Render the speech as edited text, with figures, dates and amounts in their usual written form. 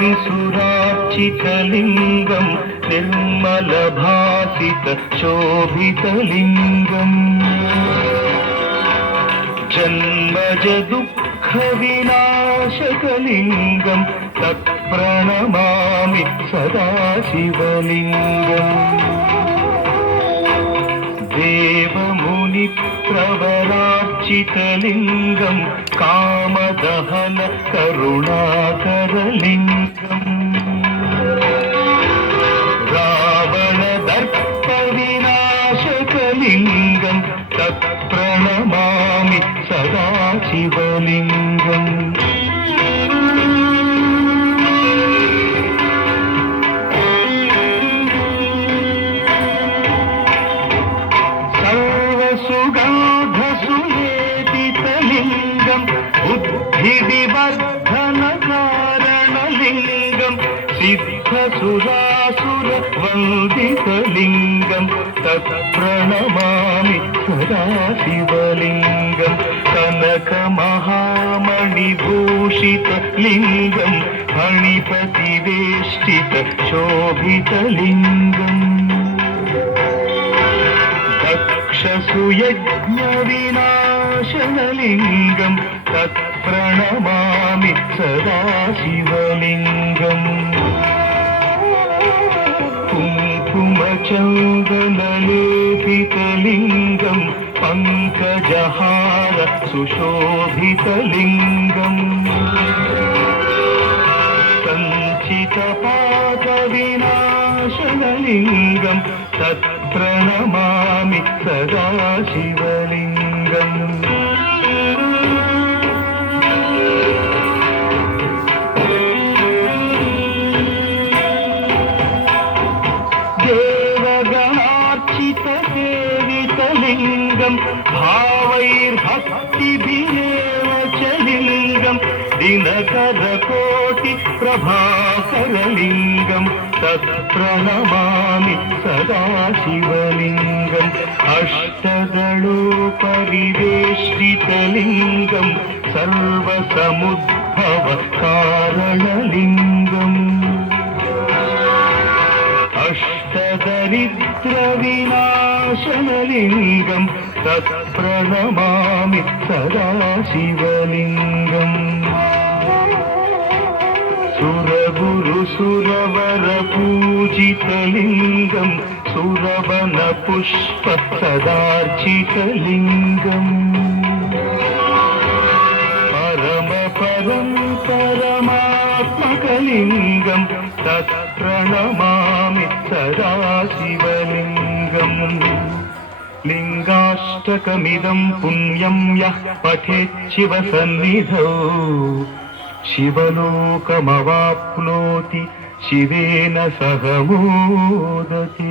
त्रिसुरार्चितलिङ्गं निर्मलभासितशोभितलिङ्गम् जन्मज दुःखविनाशकलिङ्गं तत्प्रणमामि सदा शिवलिङ्गम् देवमुनिप्रवरार्चितलिङ्गं कामदहन करुणाकरलिङ्गम् रावणदर्पविनाशकलिङ्गं तत्प्रणमामि सदा शिवलिङ्गम् सुगन्धसुलेपितलिङ्गं बुद्धिविवर्धनकारणलिङ्गं सिद्धसुरासुरवन्दितलिङ्गं तत्प्रणमामि सदा शिवलिङ्गं कनकमहामणिभूषितलिङ्गं फणिपतिवेष्टितशोभितलिङ्गम् दक्षसुयज्ञविनाशनलिङ्गं तत्प्रणमामि सदा शिवलिङ्गम् कुङ्कुमचन्दनलेपितलिङ्गं पङ्कजहार सुशोभितलिङ्गम् सञ्चितपापविनाशनलिङ्गं तत्प्रणमामि सदा शिवलिङ्गम् देवगणार्चितसेवितलिङ्गं भावैर्भक्तिभिरेव च लिङ्गं दिनकरकोटिप्रभाकरलिङ्गं तत्प्रणमामि सदा शिवलिङ्गम् अष्टदलोपरिवेष्टितलिङ्गं सर्वसमुद्भवकारणलिङ्गम् अष्टदरिद्रविनाशनलिङ्गं तत्प्रणमामि सदा शिवलिङ्गम् सुरगुरुसुरवरपूजितलिङ्गं सुरवनपुष्पसदार्चितलिङ्गम् परमात्मकलिङ्गं तत्प्रणमामि सदा शिवलिङ्गम् लिङ्गाष्टकमिदं पुण्यं यः पठेत् शिवसन्निधौ शिवलोकमवाप्नोति शिवेन सह मोदते।